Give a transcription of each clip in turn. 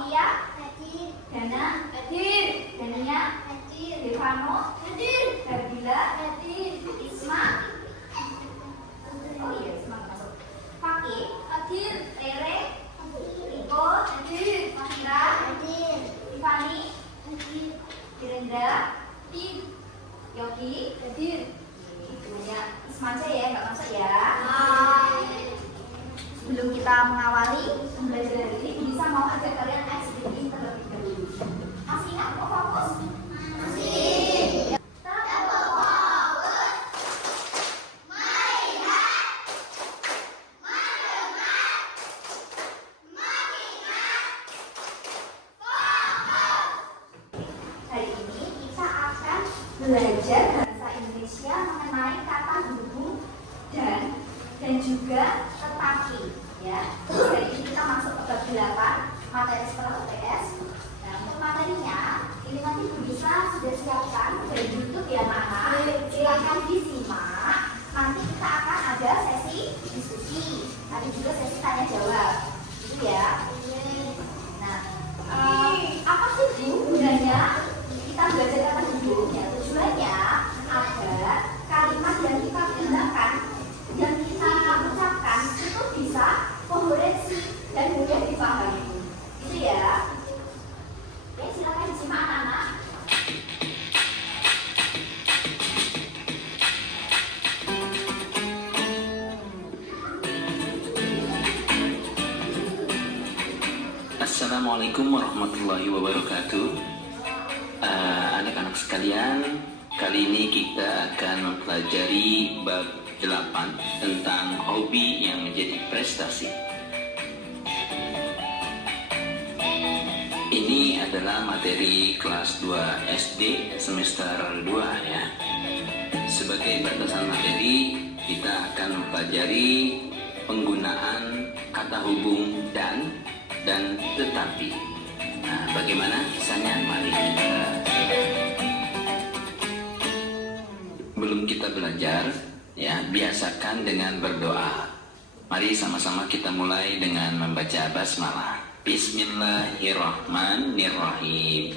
Aulia, hadir. Dana, hadir. Dania, hadir. Devano, hadir. Fadila, hadir. Isma, oh iya Isma masuk. Fakih, hadir. Rere, hadir. Iko, hadir. Mahira, hadir. Tiffany, hadir. Direndra, hadir. Yogi, hadir. Hanya Isma aja ya, nggak masuk ya. Sebelum kita mengawali pembelajaran ini, bisa mau ajak kalian SDI terlebih dahulu. Masih ingat kok fokus? Masih. Tetap fokus. Melihat, mendengar, mengingat, fokus. Hari ini kita akan belajar bahasa Indonesia mengenai kata hubung dan juga tetapi, ya. Jadi hari ini kita masuk ke bab 8 materi sekolah UTS. Nah, untuk materinya ini nanti Bu Lisa sudah siapkan dari YouTube ya anak-anak. Silakan disimak. Nanti kita akan ada sesi diskusi, ada juga sesi tanya jawab, gitu ya. Nah, apa sih Bu gunanya kita belajar kata hubung? Ya, tujuannya agar kalimat yang kita gunakan, yang kita ucapkan itu bisa koherensi dan mudah dipahami. Itu ya. Oke, silakan disimak anak-anak. Assalamualaikum warahmatullahi wabarakatuh. Anak-anak sekalian, kali ini kita akan mempelajari bab 8 tentang hobi yang menjadi prestasi. Ini adalah materi kelas 2 SD semester 2 ya. Sebagai batasan materi, kita akan mempelajari penggunaan kata hubung dan tetapi. Nah, bagaimana kisahnya? Mari kita. Belum kita belajar, ya, biasakan dengan berdoa. Mari sama-sama kita mulai dengan membaca basmalah. Bismillahirrahmanirrahim.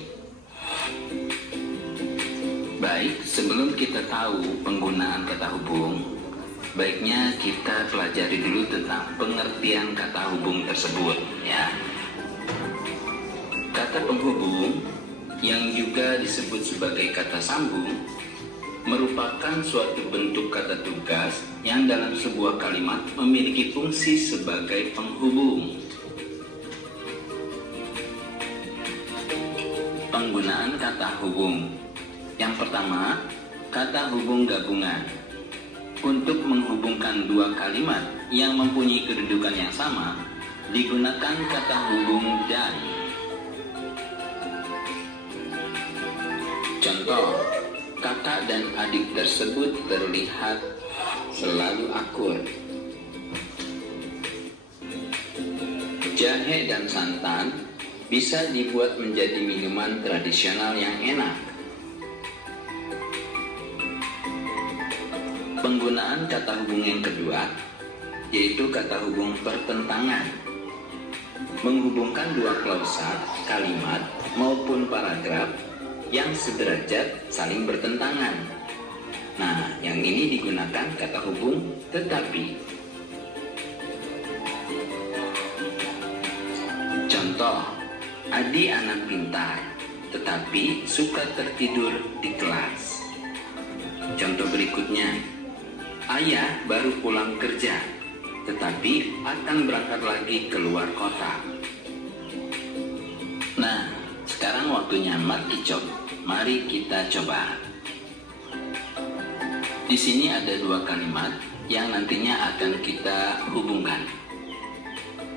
Baik, sebelum kita tahu penggunaan kata hubung, baiknya kita pelajari dulu tentang pengertian kata hubung tersebut, ya. Kata penghubung yang juga disebut sebagai kata sambung merupakan suatu bentuk kata tugas yang dalam sebuah kalimat memiliki fungsi sebagai penghubung. Penggunaan kata hubung. Yang pertama, kata hubung gabungan. Untuk menghubungkan dua kalimat yang mempunyai kedudukan yang sama, digunakan kata hubung dan. Contoh, kakak dan adik tersebut terlihat selalu akur. Jahe dan santan bisa dibuat menjadi minuman tradisional yang enak. Penggunaan kata hubung yang kedua, yaitu kata hubung pertentangan. Menghubungkan dua klausa, kalimat, maupun paragraf yang sederajat saling bertentangan. Nah, yang ini digunakan kata hubung tetapi. Contoh, Adi anak pintar, tetapi suka tertidur di kelas. Contoh berikutnya, Ayah baru pulang kerja, tetapi akan berangkat lagi keluar kota. Nah, sekarang waktunya mat icok. Mari kita coba. Di sini ada dua kalimat yang nantinya akan kita hubungkan.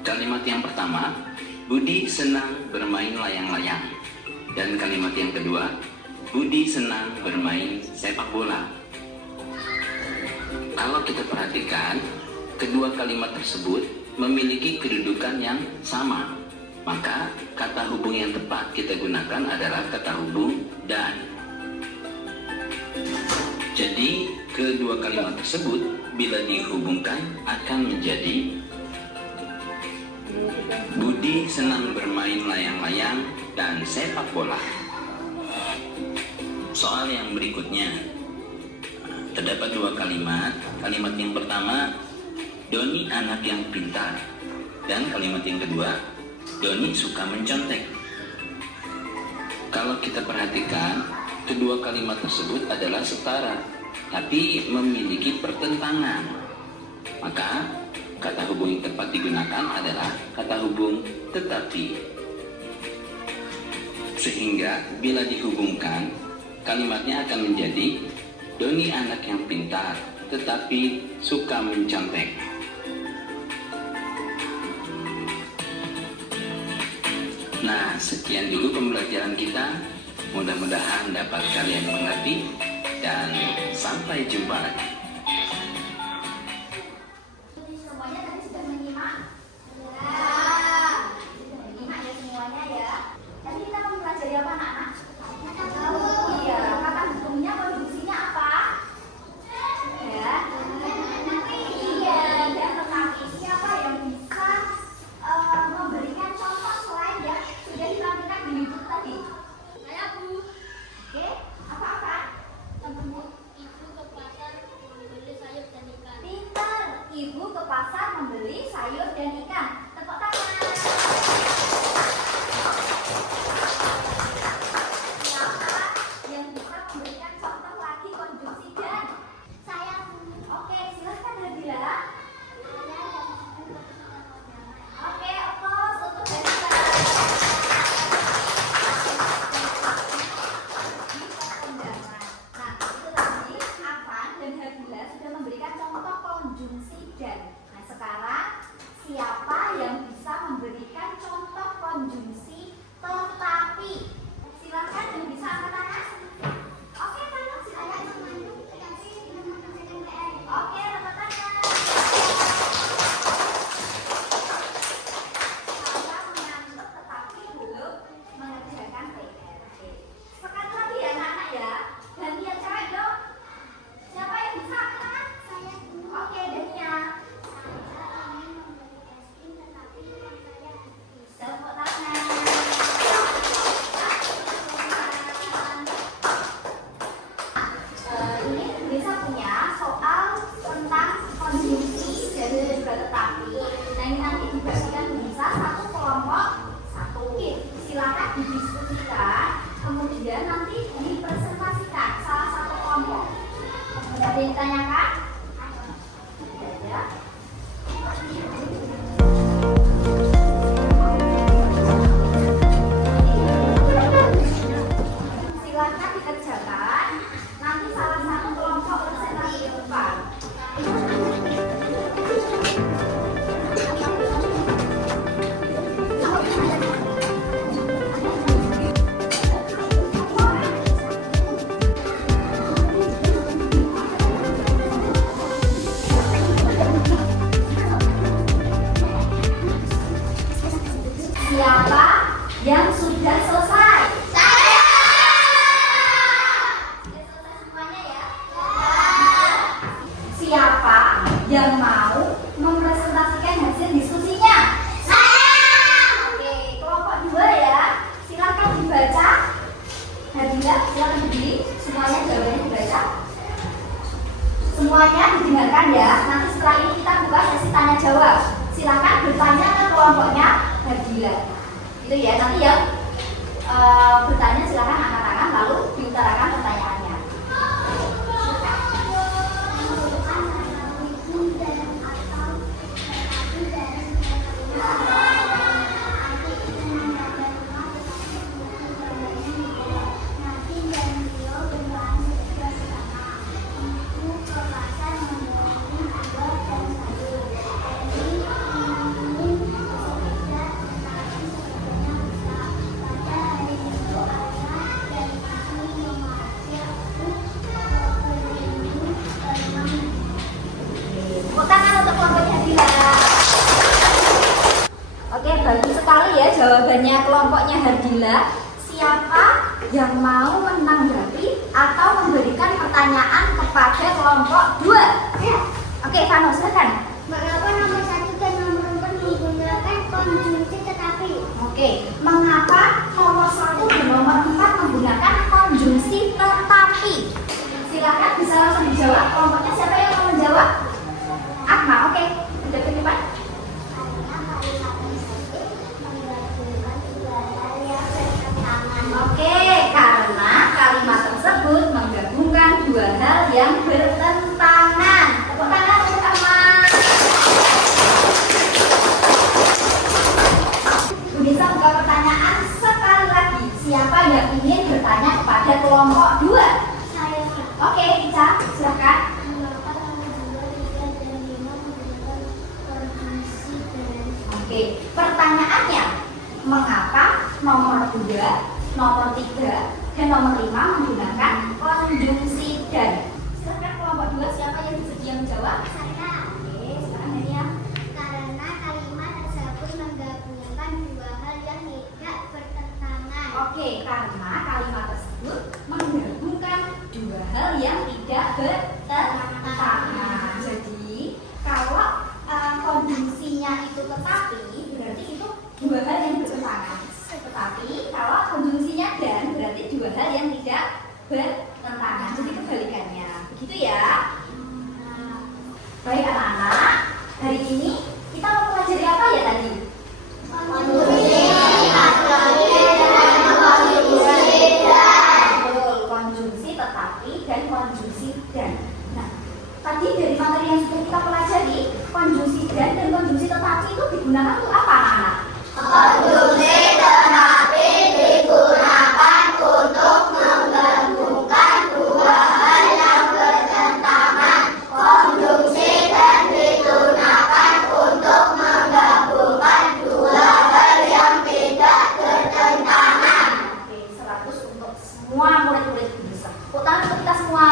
Kalimat yang pertama, Budi senang bermain layang-layang. Dan kalimat yang kedua, Budi senang bermain sepak bola. Kalau kita perhatikan, kedua kalimat tersebut memiliki kedudukan yang sama. Maka kata hubung yang tepat kita gunakan adalah kata hubung dan. Jadi kedua kalimat tersebut bila dihubungkan akan menjadi Budi senang bermain bermain layang-layang dan sepak bola. Soal yang berikutnya, terdapat dua kalimat. Kalimat yang pertama, Doni anak yang pintar. Dan kalimat yang kedua, Doni suka mencontek. Kalau kita perhatikan, kedua kalimat tersebut adalah setara, tapi memiliki pertentangan. Maka, kata hubung yang tepat digunakan adalah kata hubung tetapi. Sehingga, bila dihubungkan, kalimatnya akan menjadi Doni anak yang pintar, tetapi suka mencontek. Nah, sekian dulu pembelajaran kita. Mudah-mudahan dapat kalian mengerti dan sampai jumpa lagi. Semuanya tadi sudah menyimak? Ya. Sudah menyimak ya semuanya ya. Tadi kita mempelajari apa anak-anak? Iya, kata hubungnya konjungsinya apa? Ya. Iya, dan tetapi siapa yang bisa memberikan contoh selain yang sudah ditampilkan di YouTube tadi? Saya, Bu. Oke, apa-apa? Ibu ke pasar membeli sayur dan ikan. Pintar. Ibu ke pasar membeli sayur dan ikan. Tepuk tangan. Siapa yang bisa memberikan contoh lagi konjungsi dan? Saya Oke, silahkan Nadila. Oke, opos untuk Nadila. Nah, itu tadi Afan dan Nadila sudah memberikan contoh konjungsi dan. Nah, sekarang siapa yang bisa memberikan contoh konjungsi tetapi? Silakan yang bisa angkat tangan. Oke, tangan silakan. Oke, tepuk tangan. Saya mengantuk tetapi belum mengerjakan PR. Sekali lagi ya anak-anak ya. Gantian cewek dong. Siapa yang bisa angkat tangan? Oke, Dania. Tepuk tangan. Ini bisa punya soal tentang konjungsi dari dan juga tetapi. Nah, ini nanti dibagikan bisa satu kelompok satu. Silakan didiskusikan, kemudian nanti dipresentasikan salah satu kelompok. Ada yang ditanyakan? Ada. Silakan dikerjakan. Nanti salah satu kelompok presentasi di depan. Siapa yang sudah selesai? Saya. Sudah selesai semuanya ya? Siapa yang mau mempresentasikan hasil diskusinya? Saya. Oke, kelompok 2 ya. Silakan dibaca. Nadila, silakan berdiri. Semuanya jawabannya dibaca. Semuanya didengarkan ya. Nanti setelah ini kita buka sesi tanya jawab. Silakan bertanya ke kelompoknya Nadila. Itu ya. Nanti yang bertanya silakan angkat tangan lalu diutarakan pertanyaannya. Tepuk tangan untuk kelompoknya Nadila. Oke, bagus sekali ya jawabannya kelompoknya Hardila. Siapa yang mau menanggapi atau memberikan pertanyaan kepada kelompok 2? Ya. Oke, Vano, silakan. Mengapa nomor 1 dan nomor 4 menggunakan konjungsi tetapi? Oke, mengapa nomor 1 dan nomor 4 menggunakan konjungsi tetapi? Silakan bisa langsung dijawab. Kelompoknya siapa yang mau menjawab? Akma, oke. Udah ke depan. Oke, karena kalimat tersebut menggabungkan dua hal yang bertentangan. Tepuk tangan untuk Akma. Bu Nisa buka pertanyaan sekali lagi. Siapa yang ingin bertanya kepada kelompok 2? Saya Oke, Ica, silakan. mengapa nomor 2, 3, dan 5 menggunakan konjungsi dan Oke, pertanyaannya, mengapa nomor 2, nomor 3, dan nomor 5 menggunakan konjungsi dan? Silakan kelompok 2, siapa yang bersedia menjawab? saya Oke, silakan Miriam. karena kalimat tersebut menggabungkan dua hal yang tidak bertentangan. Oke, karena kalimat tersebut menggabungkan dua hal yang tidak bertentangan. Jadi, kalau konjungsinya itu tetapi, berarti itu dua hal yang bertentangan. Tetapi, kalau konjungsinya dan, berarti dua hal yang tidak bertentangan. Jadi kebalikannya. Begitu ya? Baik anak-anak, hari ini kita mau pelajari apa ya tadi? Betul, konjungsi tetapi dan konjungsi dan. Nah, tadi dari materi yang sudah kita pelajari, konjungsi dan konjungsi tetapi itu digunakan untuk apa anak-anak? Konjungsi tetapi digunakan untuk menggabungkan dua hal yang bertentangan. Konjungsi dan digunakan untuk menggabungkan dua hal yang tidak bertentangan. Oke, 100 untuk semua murid-murid bisa. Tepuk tangan untuk kita semua.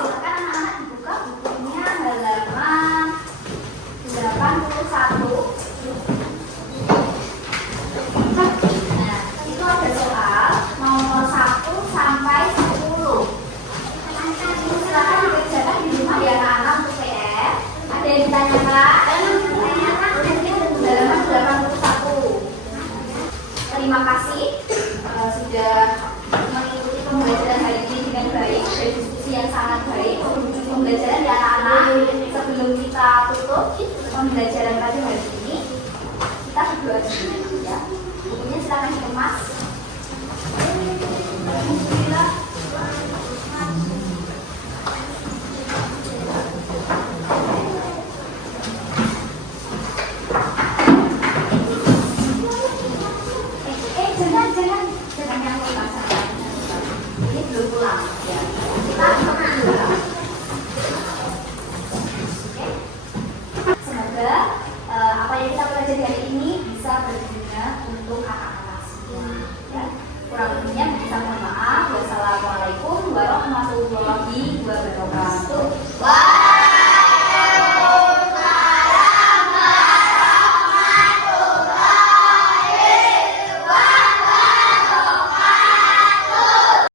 Silakan anak-anak dibuka bukunya halaman 81. Nah, itu ada soal nomor 1 sampai 10. Silakan dikerjakan di rumah ya anak-anak untuk PR. Ada yang ditanyakan? Halaman 81. Terima kasih sudah mengikuti pembelajaran hari ini dengan baik, ada diskusi yang sangat baik. Penghujung pembelajaran ya anak-anak. Sebelum kita tutup pembelajaran pada hari ini, kita berdoa dulu ya. Bukunya silakan dikemas. Alhamdulillah. Jangan yang lupa. Ini belum pulang ya. Kita pulang. Oke. Semoga apa yang kita pelajari hari ini bisa berguna untuk kakak-kakak semua. Ya. Kurang lebihnya